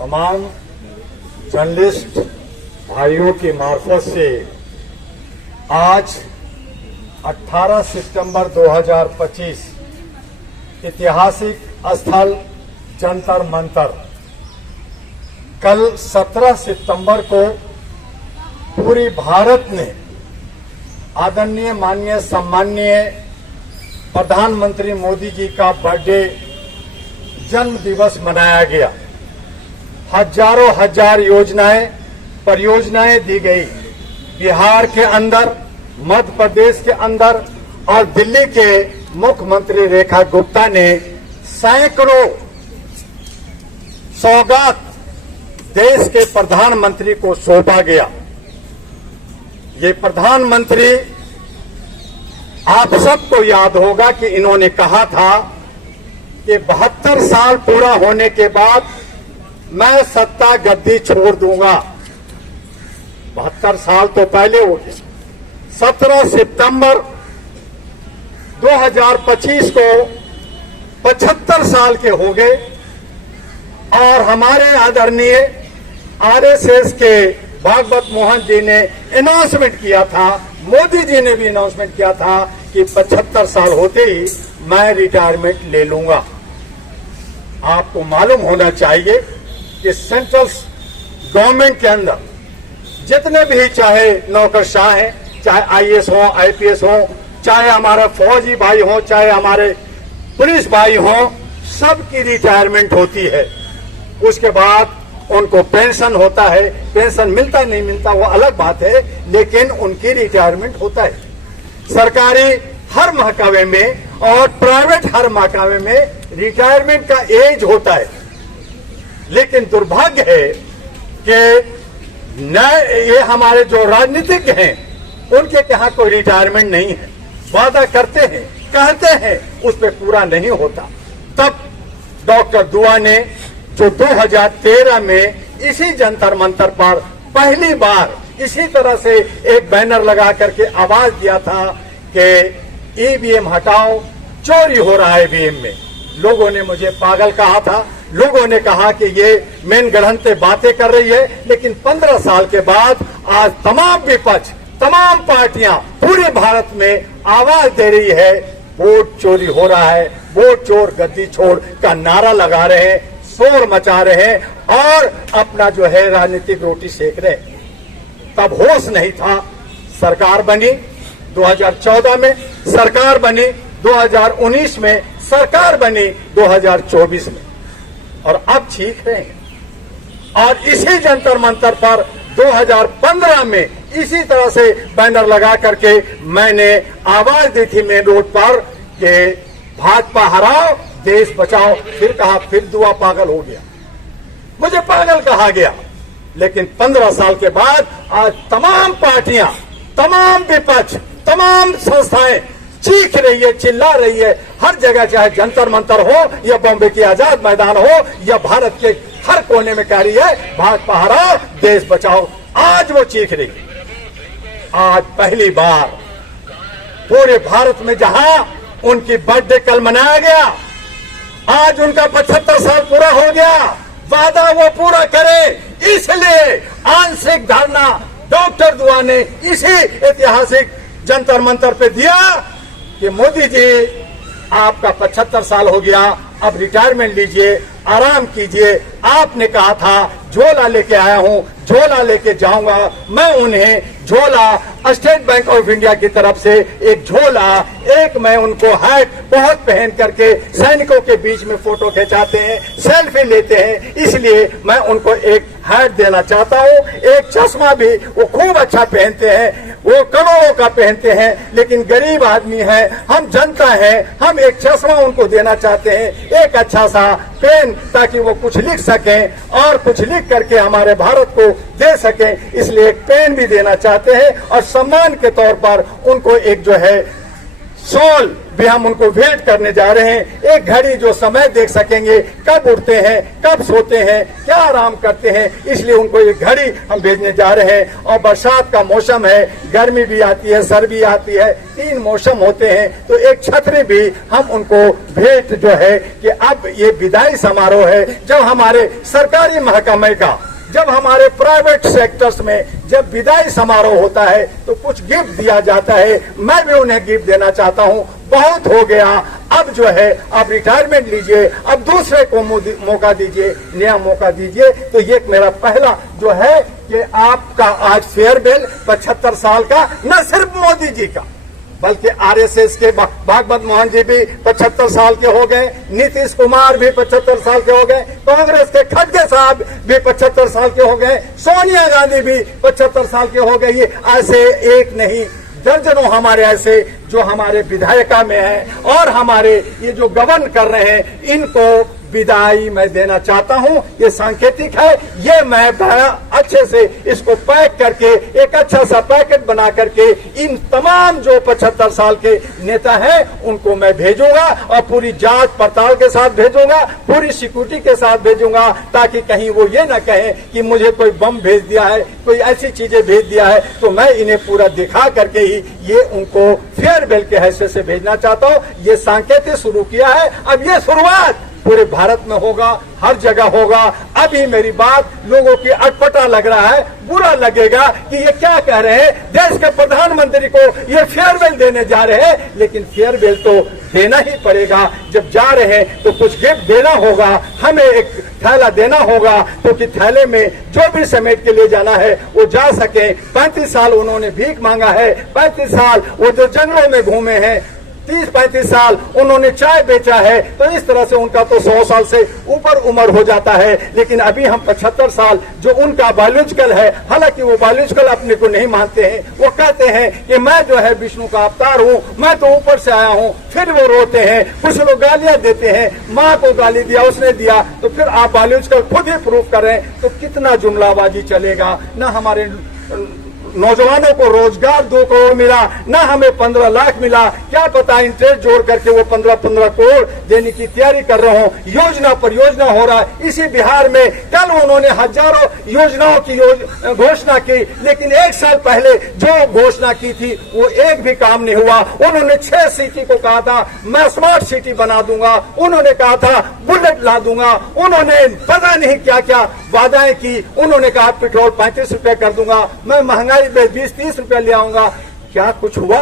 तमाम जर्नलिस्ट भाइयों की मार्फत से आज 18 सितंबर 2025 ऐतिहासिक स्थल जंतर मंतर, कल 17 सितंबर को पूरी भारत ने आदरणीय माननीय सम्माननीय प्रधानमंत्री मोदी जी का बर्थडे जन्म दिवस मनाया गया। हजारों हजार परियोजनाएं दी गई। बिहार के अंदर, मध्य प्रदेश के अंदर और दिल्ली के मुख्यमंत्री रेखा गुप्ता ने सैकड़ों सौगात देश के प्रधानमंत्री को सौंपा गया। ये प्रधानमंत्री, आप सबको याद होगा कि इन्होंने कहा था कि 72 साल पूरा होने के बाद मैं सत्ता गद्दी छोड़ दूंगा। 72 साल तो पहले हो गए। 17 सितंबर 2025 को 75 साल के हो गए और हमारे आदरणीय आरएसएस के भागवत मोहन जी ने अनाउंसमेंट किया था, मोदी जी ने भी अनाउंसमेंट किया था कि 75 साल होते ही मैं रिटायरमेंट ले लूंगा। आपको मालूम होना चाहिए कि सेंट्रल गवर्नमेंट के अंदर जितने भी चाहे नौकरशाह हैं, चाहे आईएएस हो, आईपीएस हो, चाहे हमारे फौजी भाई हो, चाहे हमारे पुलिस भाई हो, सबकी रिटायरमेंट होती है। उसके बाद उनको पेंशन होता है। पेंशन मिलता नहीं मिलता वो अलग बात है, लेकिन उनकी रिटायरमेंट होता है। सरकारी हर महकमे में और प्राइवेट हर महकमे में रिटायरमेंट का एज होता है। लेकिन दुर्भाग्य है कि ये हमारे जो राजनीतिज्ञ हैं उनके यहाँ कोई रिटायरमेंट नहीं है। वादा करते हैं, कहते हैं, उस पर पूरा नहीं होता। तब डॉक्टर दुआ ने जो 2013 में इसी जंतर मंतर पर पहली बार इसी तरह से एक बैनर लगा करके आवाज दिया था कि ईवीएम हटाओ, चोरी हो रहा है ईवीएम में। लोगों ने मुझे पागल कहा था, लोगों ने कहा कि ये मेन गढ़ंते बातें कर रही है। लेकिन 15 साल के बाद आज तमाम विपक्ष, तमाम पार्टियां पूरे भारत में आवाज दे रही है, वोट चोरी हो रहा है, वोट चोर गद्दी छोड़ का नारा लगा रहे हैं, शोर मचा रहे हैं और अपना जो है राजनीतिक रोटी सेक रहे हैं। तब होश नहीं था। सरकार बनी 2014 में, सरकार बनी 2019 में, सरकार बनी 2024 में और अब चीख रहे हैं। और इसी जंतर मंतर पर 2015 में इसी तरह से बैनर लगा करके मैंने आवाज दी थी मेन रोड पर कि भाजपा हराओ, देश बचाओ। फिर कहा, फिर दुआ पागल हो गया, मुझे पागल कहा गया। लेकिन 15 साल के बाद आज तमाम पार्टियां, तमाम विपक्ष, तमाम संस्थाएं चीख रही है, चिल्ला रही है हर जगह, चाहे जंतर मंतर हो या बॉम्बे की आजाद मैदान हो या भारत के हर कोने में कह रही है भाजपा हराओ, देश बचाओ। आज वो चीख रही है। आज पहली बार पूरे भारत में जहां उनकी बर्थडे कल मनाया गया, आज उनका 75 साल पूरा हो गया, वादा वो पूरा करे। इसलिए आंशिक धरना डॉक्टर दुआ ने इसी ऐतिहासिक जंतर मंतर पे दिया कि मोदी जी आपका 75 साल हो गया, अब रिटायरमेंट लीजिए, आराम कीजिए। आपने कहा था झोला लेके आया हूं, झोला लेके जाऊंगा। मैं उन्हें झोला स्टेट बैंक ऑफ इंडिया की तरफ से एक झोला, एक मैं उनको हैट बहुत पहन करके सैनिकों के बीच में फोटो खिंचाते हैं, सेल्फी लेते हैं, इसलिए मैं उनको एक हैट देना चाहता हूं। एक चश्मा भी वो खूब अच्छा पहनते हैं, वो करोड़ों का पहनते हैं, लेकिन गरीब आदमी है, हम जनता है, हम एक चश्मा उनको देना चाहते हैं, एक अच्छा सा पेन, ताकि वो कुछ लिख सकें और कुछ लिख करके हमारे भारत को दे सकें। इसलिए एक पेन भी देना चाहते हैं और सम्मान के तौर पर उनको एक जो है शॉल भी हम उनको भेंट करने जा रहे हैं। एक घड़ी जो समय देख सकेंगे, कब उठते हैं, कब सोते हैं, क्या आराम करते हैं, इसलिए उनको एक घड़ी हम भेजने जा रहे हैं। और बरसात का मौसम है, गर्मी भी आती है, सर्दी आती है, 3 मौसम होते हैं, तो एक छतरी भी हम उनको भेंट जो है कि अब ये विदाई समारोह है। जब हमारे सरकारी महकमे का, जब हमारे प्राइवेट सेक्टर्स में जब विदाई समारोह होता है तो कुछ गिफ्ट दिया जाता है। मैं भी उन्हें गिफ्ट देना चाहता हूं। बहुत हो गया, अब जो है आप रिटायरमेंट लीजिए, अब दूसरे को मौका दीजिए, नया मौका दीजिए। तो ये मेरा पहला जो है कि आपका आज फेयरवेल 75 साल का, न सिर्फ मोदी जी का बल्कि आरएसएस के भागवत मोहन जी भी 75 साल के हो गए, नीतीश कुमार भी 75 साल के हो गए, कांग्रेस के खड़गे साहब भी 75 साल के हो गए, सोनिया गांधी भी 75 साल के हो गए। ये ऐसे एक नहीं, दर्जनों हमारे ऐसे जो हमारे विधायिका में हैं और हमारे ये जो गवर्न कर रहे हैं, इनको विदाई मैं देना चाहता हूं। ये सांकेतिक है, ये मैं बड़ा अच्छे से इसको पैक करके एक अच्छा सा पैकेट बना करके इन तमाम जो 75 साल के नेता हैं उनको मैं भेजूंगा और पूरी जांच पड़ताल के साथ भेजूंगा, पूरी सिक्योरिटी के साथ भेजूंगा, ताकि कहीं वो ये ना कहें कि मुझे कोई बम भेज दिया है, कोई ऐसी चीजें भेज दिया है। तो मैं इन्हें पूरा दिखा करके ही ये उनको फेयरवेल के हैसियत से भेजना चाहता हूँ। ये सांकेतिक शुरू किया है, अब ये शुरुआत पूरे भारत में होगा, हर जगह होगा। अभी मेरी बात लोगों की अटपटा लग रहा है, बुरा लगेगा कि ये क्या कह रहे हैं, देश के प्रधानमंत्री को ये फेयरवेल देने जा रहे हैं, लेकिन फेयरवेल तो देना ही पड़ेगा। जब जा रहे हैं तो कुछ गिफ्ट देना होगा, हमें एक थैला देना होगा, क्योंकि थैले में जो भी समेट के लिए जाना है वो जा सके। 35 साल उन्होंने भीख मांगा है, 35 साल वो जो जंगलों में घूमे हैं, 30-35 साल उन्होंने चाय बेचा है, तो इस तरह से उनका तो 100 साल से ऊपर उम्र हो जाता है। लेकिन अभी हम 75 साल जो उनका बायोलॉजिकल है, हालांकि वो बायोलॉजिकल अपने को नहीं मानते हैं, वो कहते हैं कि मैं जो है विष्णु का अवतार हूँ, मैं तो ऊपर से आया हूँ। फिर वो रोते हैं, कुछ लोग गालियां देते हैं, माँ को गाली दिया, उसने दिया, तो फिर आप बायोलॉजिकल खुद ही प्रूफ करें, तो कितना जुमलाबाजी चलेगा। न हमारे नौजवानों को रोजगार 2 करोड़ मिला, ना हमें 15 लाख मिला, क्या पता इंटरेस्ट जोड़ करके वो 15 करोड़ देने की तैयारी कर रहा हूँ। योजना पर योजना हो रहा है। इसी बिहार में कल उन्होंने हजारों योजनाओं की घोषणा की, लेकिन 1 साल पहले जो घोषणा की थी वो एक भी काम नहीं हुआ। उन्होंने 6 सिटी को कहा था मैं स्मार्ट सिटी बना दूंगा, उन्होंने कहा था बुलेट ला दूंगा, उन्होंने पता नहीं क्या क्या वादाएं की, उन्होंने कहा पेट्रोल 35 रुपए कर दूंगा, मैं महंगाई 20-30 रुपया ले आऊंगा। क्या कुछ हुआ,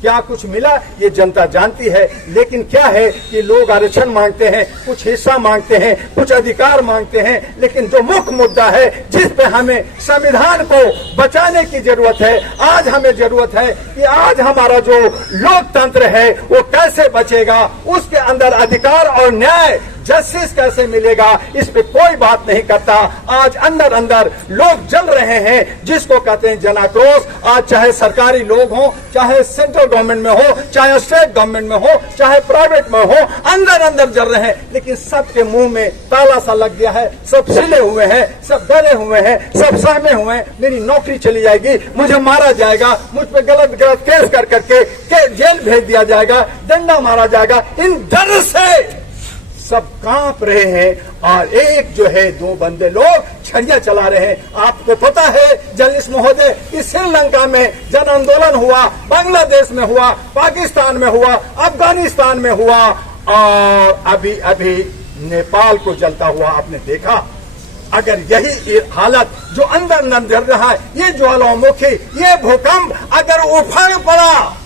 क्या कुछ मिला, ये जनता जानती है। लेकिन क्या है कि लोग आरक्षण मांगते हैं, कुछ हिस्सा मांगते हैं, कुछ अधिकार मांगते हैं, लेकिन जो मुख्य मुद्दा है जिस पे हमें संविधान को बचाने की जरूरत है, आज हमें जरूरत है कि आज हमारा जो लोकतंत्र है वो कैसे बचेगा, उसके अंदर अधिकार और न्याय, जस्टिस कैसे मिलेगा, इस पे कोई बात नहीं करता। आज अंदर अंदर लोग जल रहे हैं, जिसको कहते हैं जनाक्रोश। आज चाहे सरकारी लोग हों, चाहे सेंट्रल गवर्नमेंट में हो, चाहे स्टेट गवर्नमेंट में हो, चाहे प्राइवेट में हो, अंदर अंदर जल रहे हैं। लेकिन सबके मुंह में ताला सा लग गया है, सब सिले हुए हैं, सब डरे हुए हैं, सब सहमे हुए हैं। मेरी नौकरी चली जाएगी, मुझे मारा जाएगा, मुझ पे गलत केस कर करके जेल भेज दिया जाएगा, डंडा मारा जाएगा। इन डर से सब कांप रहे हैं और एक जो है 2 बंदे लोग छड़ियां चला रहे हैं। आपको पता है जर्नलिस्ट महोदय, इस श्रीलंका में जन आंदोलन हुआ, बांग्लादेश में हुआ, पाकिस्तान में हुआ, अफगानिस्तान में हुआ, और अभी अभी नेपाल को जलता हुआ आपने देखा। अगर यही हालत जो अंदर अंदर जल रहा है, ये ज्वालामुखी, ये भूकंप अगर उफान पड़ा,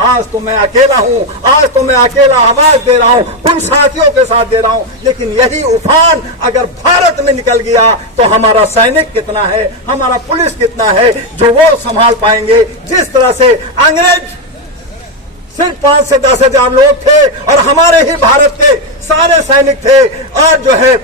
आज तो मैं अकेला हूँ, आज तो मैं अकेला आवाज दे रहा हूँ, उन साथियों के साथ दे रहा हूँ, लेकिन यही उफान अगर भारत में निकल गया तो हमारा सैनिक कितना है, हमारा पुलिस कितना है जो वो संभाल पाएंगे। जिस तरह से अंग्रेज सिर्फ 5 से 10 हजार लोग थे और हमारे ही भारत के सारे सैनिक थे। और जो है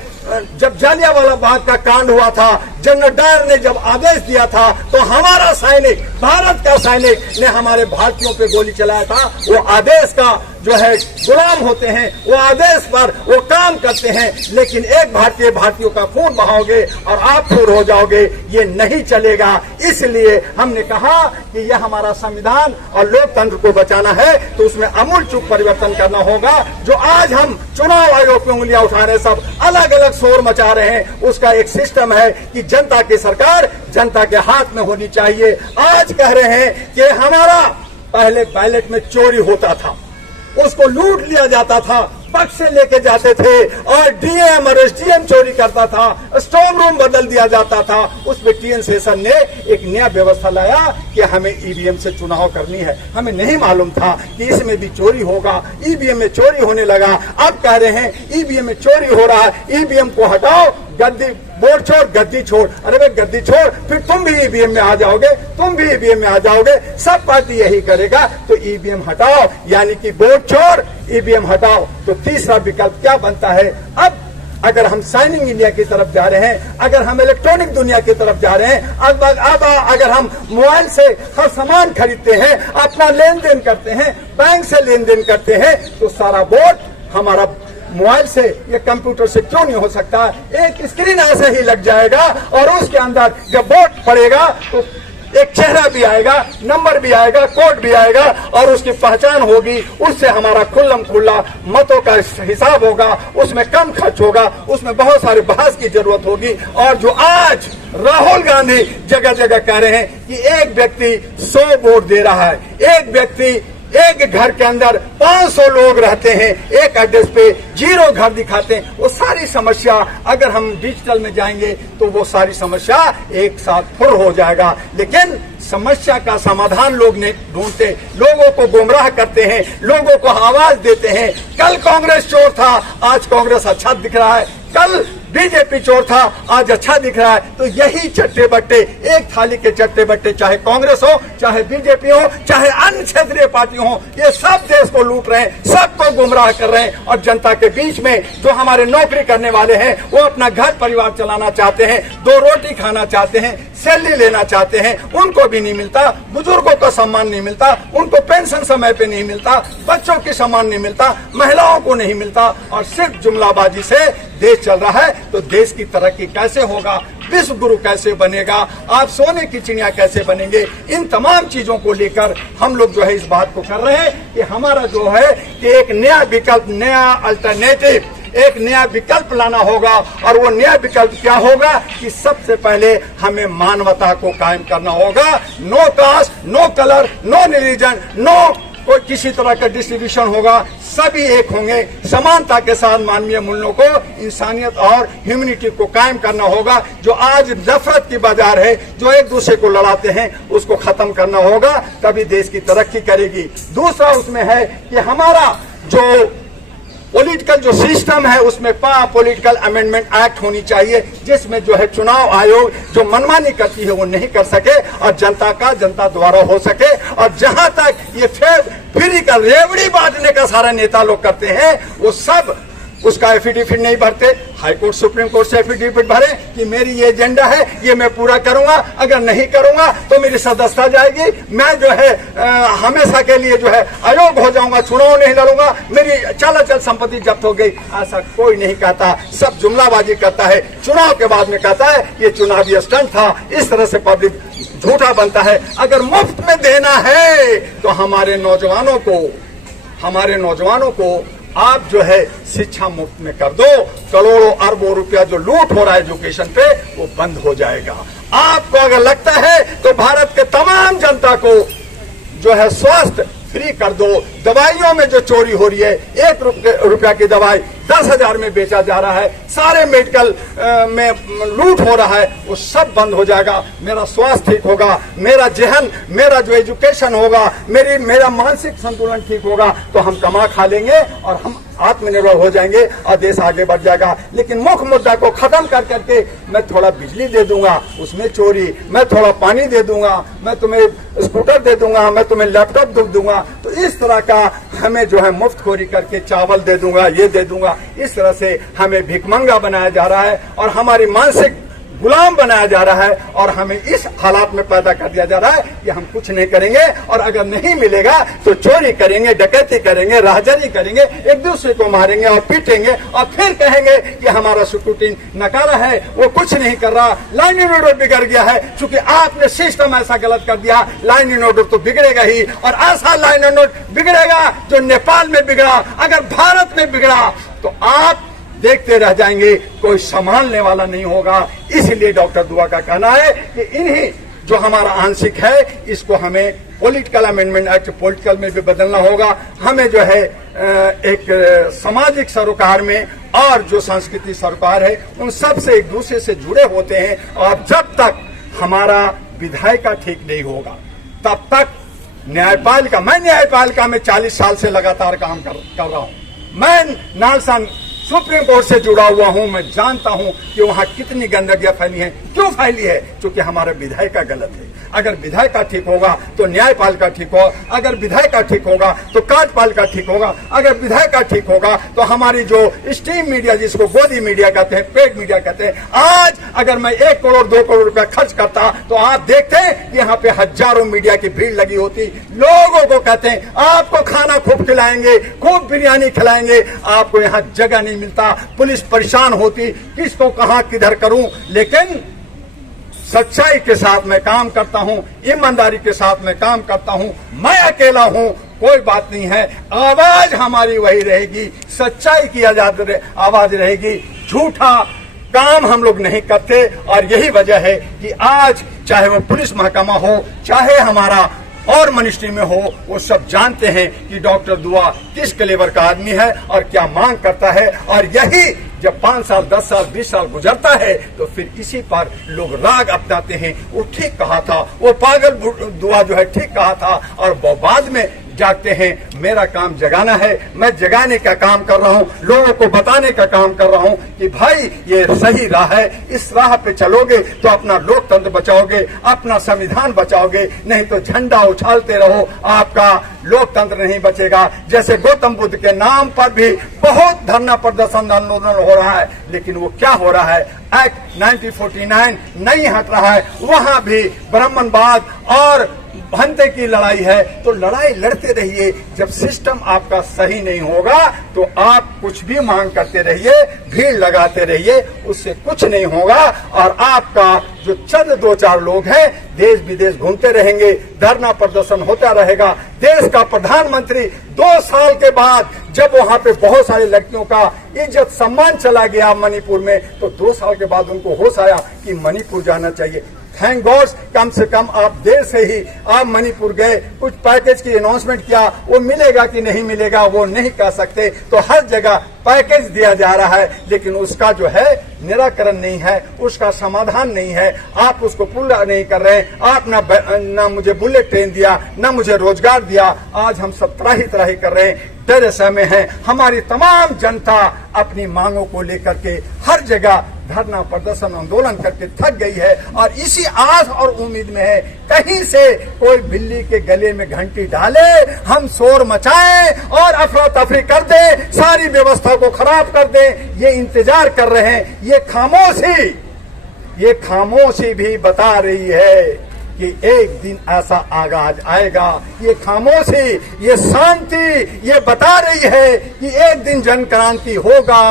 जब जालियांवाला बाग का कांड हुआ था, जनरल डायर ने जब आदेश दिया था, तो हमारा सैनिक, भारत का सैनिक ने हमारे भारतीयों पे गोली चलाया था। वो आदेश का जो है गुलाम होते हैं, वो आदेश पर वो काम करते हैं, लेकिन एक भारतीयों का खून बहाओगे और आप चूर हो जाओगे, ये नहीं चलेगा। इसलिए हमने कहा कि यह हमारा संविधान और लोकतंत्र को बचाना है तो उसमें आमूल चूक परिवर्तन करना होगा। जो आज हम चुनाव आयोग पे उंगलियां उठा रहे, सब अलग अलग शोर मचा रहे हैं, उसका एक सिस्टम है कि जनता की सरकार जनता के हाथ में होनी चाहिए। आज कह रहे हैं कि हमारा पहले बैलेट में चोरी होता था, उसको लूट लिया जाता था, पक्ष से लेके जाते थे और डीएम और एसडीएम चोरी करता था, स्ट्रांग रूम बदल दिया जाता था। उस पर टीएन शेषन ने एक नया व्यवस्था लाया कि हमें ईवीएम से चुनाव करनी है। हमें नहीं मालूम था कि इसमें भी चोरी होगा, ईवीएम में चोरी होने लगा। अब कह रहे हैं ईवीएम में चोरी हो रहा है, ईवीएम को हटाओ, गद्दी वोट छोड़, गद्दी छोड़। अरे भाई गद्दी छोड़, फिर तुम भी ईवीएम में आ जाओगे, तुम भी ईवीएम में आ जाओगे, सब पार्टी यही करेगा। तो ईवीएम हटाओ, यानी कि वोट छोड़, ईवीएम हटाओ। तो तीसरा विकल्प क्या बनता है? अब अगर हम साइनिंग इंडिया की तरफ जा रहे हैं, अगर हम इलेक्ट्रॉनिक दुनिया की तरफ जा रहे हैं, अब अगर हम मोबाइल से हर सामान खरीदते हैं, अपना लेन देन करते हैं, बैंक से लेन देन करते हैं, तो सारा वोट हमारा मोबाइल से या कंप्यूटर से क्यों नहीं हो सकता? एक स्क्रीन ऐसे ही लग जाएगा और उसके अंदर जब वोट पड़ेगा तो एक चेहरा भी आएगा, नंबर भी आएगा, कोड भी आएगा और उसकी पहचान होगी। उससे हमारा खुल्लम खुल्ला मतों का हिसाब होगा, उसमें कम खर्च होगा, उसमें बहुत सारे बहस की जरूरत होगी। और जो आज राहुल गांधी जगह जगह कह रहे हैं कि एक व्यक्ति 100 वोट दे रहा है, एक व्यक्ति एक घर के अंदर 500 लोग रहते हैं, एक एड्रेस पे 0 घर दिखाते हैं, वो सारी समस्या अगर हम डिजिटल में जाएंगे तो वो सारी समस्या एक साथ फुर हो जाएगा। लेकिन समस्या का समाधान लोग नहीं ढूंढते, लोगों को गुमराह करते हैं, लोगों को आवाज देते हैं। कल कांग्रेस चोर था, आज कांग्रेस अच्छा दिख रहा है, कल बीजेपी चोर था, आज अच्छा दिख रहा है। तो यही चट्टे बट्टे, एक थाली के चट्टे बट्टे, चाहे कांग्रेस हो, चाहे बीजेपी हो, चाहे अन्य क्षेत्रीय पार्टी हो, ये सब देश को लूट रहे हैं, सबको गुमराह कर रहे हैं। और जनता के बीच में जो हमारे नौकरी करने वाले हैं, वो अपना घर परिवार चलाना चाहते हैं, 2 रोटी खाना चाहते हैं, सैलरी लेना चाहते हैं, उनको भी नहीं मिलता। बुजुर्गों को सम्मान नहीं मिलता, उनको पेंशन समय पे नहीं मिलता, बच्चों की सम्मान नहीं मिलता, महिलाओं को नहीं मिलता, और सिर्फ जुमलाबाजी से देश चल रहा है। तो देश की तरक्की कैसे होगा? विश्व गुरु कैसे बनेगा? आप सोने की चिड़िया कैसे बनेंगे? इन तमाम चीजों को लेकर हम लोग जो है इस बात को कर रहे हैं कि हमारा जो है कि एक नया विकल्प, नया अल्टरनेटिव, एक नया विकल्प लाना होगा। और वो नया विकल्प क्या होगा कि सबसे पहले हमें मानवता को कायम करना होगा। No caste, no colour, no religion, no कोई किसी तरह का डिस्ट्रीब्यूशन होगा, सभी एक होंगे, समानता के साथ मानवीय मूल्यों को, इंसानियत और ह्यूमैनिटी को कायम करना होगा। जो आज नफरत की बाजार है, जो एक दूसरे को लड़ाते हैं, उसको खत्म करना होगा, तभी देश की तरक्की करेगी। दूसरा उसमें है कि हमारा जो पॉलिटिकल जो सिस्टम है उसमें पॉलिटिकल अमेंडमेंट एक्ट होनी चाहिए, जिसमें जो है चुनाव आयोग जो मनमानी करती है वो नहीं कर सके और जनता द्वारा हो सके। और जहां तक ये फ्री का रेवड़ी बांटने का सारा नेता लोग करते हैं, वो सब उसका एफिडेविट नहीं भरते। हाईकोर्ट सुप्रीम कोर्ट से एफिडेविट भरे कि मेरी ये एजेंडा है, ये मैं पूरा करूंगा, अगर नहीं करूंगा तो मेरी सदस्यता जाएगी, मैं जो है हमेशा के लिए जो है अयोग्य हो जाऊंगा, चुनाव नहीं लड़ूंगा, मेरी चल संपत्ति जब्त हो गई। ऐसा कोई नहीं कहता, सब जुमलाबाजी करता है, चुनाव के बाद में कहता है ये चुनावी स्टंट था। इस तरह से पब्लिक झूठा बनता है। अगर मुफ्त में देना है तो हमारे नौजवानों को आप जो है शिक्षा मुफ्त में कर दो, करोड़ों अरबों रुपया जो लूट हो रहा है एजुकेशन पे वो बंद हो जाएगा। आपको अगर लगता है तो भारत के तमाम जनता को जो है स्वास्थ्य फ्री कर दो। दवाइयों में जो चोरी हो रही है, 1 रुपया की दवाई 10,000 में बेचा जा रहा है, सारे मेडिकल में लूट हो रहा है, वो सब बंद हो जाएगा। मेरा स्वास्थ्य ठीक होगा, मेरा जहन, मेरा जो एजुकेशन होगा, मेरा मानसिक संतुलन ठीक होगा, तो हम कमा खा लेंगे और हम आत्मनिर्भर हो जाएंगे और देश आगे बढ़ जाएगा। लेकिन मुख्य मुद्दा को खत्म कर करके मैं थोड़ा बिजली दे दूंगा, उसमें चोरी, मैं थोड़ा पानी दे दूंगा, मैं तुम्हें स्कूटर दे दूंगा, मैं तुम्हें लैपटॉप दूंगा, तो इस तरह का हमें जो है मुफ्तखोरी करके चावल दे दूंगा, ये दे दूंगा, इस तरह से हमें भिखमंगा बनाया जा रहा है और हमारी मानसिक गुलाम बनाया जा रहा है और हमें इस हालात में पैदा कर दिया जा रहा है कि हम कुछ नहीं करेंगे और अगर नहीं मिलेगा तो चोरी करेंगे, डकैती करेंगे, राहजनी करेंगे, एक दूसरे को मारेंगे और पीटेंगे और फिर कहेंगे कि हमारा सिक्योरिटी नकारा है, वो कुछ नहीं कर रहा, लाइन एंड ऑर्डर बिगड़ गया है। चूंकि आपने सिस्टम ऐसा गलत कर दिया, लाइन एंड ऑर्डर तो बिगड़ेगा ही और ऐसा लाइन एंड ऑर्डर बिगड़ेगा जो नेपाल में बिगड़ा, अगर भारत में बिगड़ा तो आप देखते रह जाएंगे, कोई संभालने वाला नहीं होगा। इसलिए डॉक्टर दुआ का कहना है कि इन्हीं जो हमारा आंशिक है इसको हमें पॉलिटिकल अमेंडमेंट एक्ट पॉलिटिकल में भी बदलना होगा। हमें जो है एक सामाजिक सरोकार में और जो संस्कृति सरोकार है उन सब से एक दूसरे से जुड़े होते हैं और जब तक हमारा विधायिका ठीक नहीं होगा तब तक न्यायपालिका, मैं न्यायपालिका में 40 साल से लगातार काम कर रहा हूं, मैं नालसन सुप्रीम कोर्ट से जुड़ा हुआ हूं, मैं जानता हूं कि वहां कितनी गंदगियां फैली हैं। क्यों फैली है? क्योंकि हमारा विधायिका गलत है। अगर विधायिका ठीक होगा तो न्यायपालिका ठीक होगा, अगर विधायिका ठीक होगा तो कार्यपालिका ठीक होगा, अगर विधायिका ठीक होगा तो हमारी जो स्ट्रीम मीडिया, जिसको गोदी मीडिया कहते हैं, पेड मीडिया कहते हैं, आज अगर मैं 1 करोड़ 2 करोड़ रुपया खर्च करता तो आप देखते हैं कि यहाँ पे हजारों मीडिया की भीड़ लगी होती। लोगों को कहते हैं आपको खाना खूब खिलाएंगे, खूब बिरयानी खिलाएंगे, आपको यहाँ जगह नहीं मिलता, पुलिस परेशान होती, किसको कहां किधर करूं। लेकिन सच्चाई के साथ मैं काम करता हूं, ईमानदारी के साथ मैं काम करता हूं, मैं अकेला हूं, कोई बात नहीं है, आवाज हमारी वही रहेगी, सच्चाई की आवाज रहेगी, झूठा काम हम लोग नहीं करते। और यही वजह है कि आज चाहे वो पुलिस महकमा हो, चाहे हमारा और मिनिस्ट्री में हो, वो सब जानते हैं कि डॉक्टर दुआ किस कलेवर का आदमी है और क्या मांग करता है। और यही जब 5 साल 10 साल 20 साल गुजरता है तो फिर इसी पर लोग राग अपनाते हैं, वो ठीक कहा था, वो पागल दुआ जो है ठीक कहा था, और बाद में जागते हैं। मेरा काम जगाना है, मैं जगाने का काम कर रहा हूं, लोगों को बताने का काम कर रहा हूं कि भाई ये सही राह है, इस राह पे चलोगे तो अपना लोकतंत्र बचाओगे, अपना संविधान बचाओगे, नहीं तो झंडा उछालते रहो, आपका लोकतंत्र नहीं बचेगा। जैसे गौतम बुद्ध के नाम पर भी बहुत धरना प्रदर्शन आंदोलन हो रहा है, लेकिन वो क्या हो रहा है, एक्ट 1949 नहीं हट रहा है, वहां भी ब्राह्मणवाद और भंते की लड़ाई है। तो लड़ाई लड़ते रहिए, जब सिस्टम आपका सही नहीं होगा तो आप कुछ भी मांग करते रहिए, भीड़ लगाते रहिए, उससे कुछ नहीं होगा। और आपका जो चंद 2-4 लोग हैं देश विदेश घूमते रहेंगे, धरना प्रदर्शन होता रहेगा। देश का प्रधानमंत्री 2 साल के बाद जब वहां पे बहुत सारी लड़कियों का इज्जत सम्मान चला गया मणिपुर में, तो 2 साल के बाद उनको होश आया कि मणिपुर जाना चाहिए। थैंक गॉड, कम से कम आप देर से ही आप मणिपुर गए, कुछ पैकेज की अनाउंसमेंट किया, वो मिलेगा कि नहीं मिलेगा वो नहीं कह सकते। तो हर जगह पैकेज दिया जा रहा है, लेकिन उसका जो है निराकरण नहीं है, उसका समाधान नहीं है, आप उसको पूरा नहीं कर रहे हैं। आप ना मुझे बुलेट ट्रेन दिया, ना मुझे रोजगार दिया, आज हम सब त्राही कर रहे हैं, डरे समय है। हमारी तमाम जनता अपनी मांगों को लेकर के हर जगह धरना प्रदर्शन आंदोलन करके थक गई है और इसी आस और उम्मीद में है कहीं से कोई बिल्ली के गले में घंटी डाले, हम शोर मचाएं और अफरा तफरी कर दें, सारी व्यवस्था को खराब कर दें। ये इंतजार कर रहे हैं। ये खामोशी भी बता रही है कि एक दिन ऐसा आगाज आएगा। ये खामोशी, ये शांति ये बता रही है कि एक दिन जन क्रांति होगा।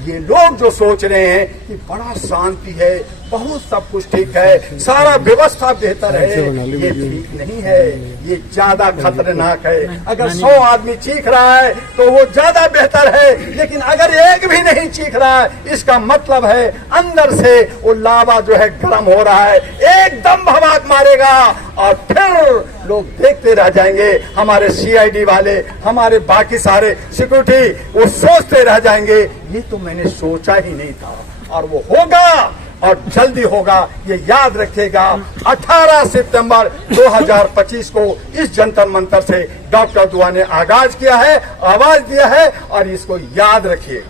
ये लोग जो सोच रहे हैं कि बड़ा शांति है, बहुत सब कुछ ठीक है, सारा व्यवस्था बेहतर है, ये ठीक नहीं है, ये ज्यादा खतरनाक है। अगर 100 आदमी चीख रहा है तो वो ज्यादा बेहतर है, लेकिन अगर एक भी नहीं चीख रहा है इसका मतलब है अंदर से वो लावा जो है गर्म हो रहा है, एकदम भड़ाक मारेगा और फिर लोग देखते रह जाएंगे। हमारे सीआईडी वाले, हमारे बाकी सारे सिक्योरिटी वो सोचते रह जाएंगे ये तो मैंने सोचा ही नहीं था, और वो होगा और जल्दी होगा। ये याद रखिएगा, 18 सितंबर 2025 को इस जंतर मंतर से डॉक्टर दुआ ने आगाज किया है, आवाज दिया है, और इसको याद रखिएगा।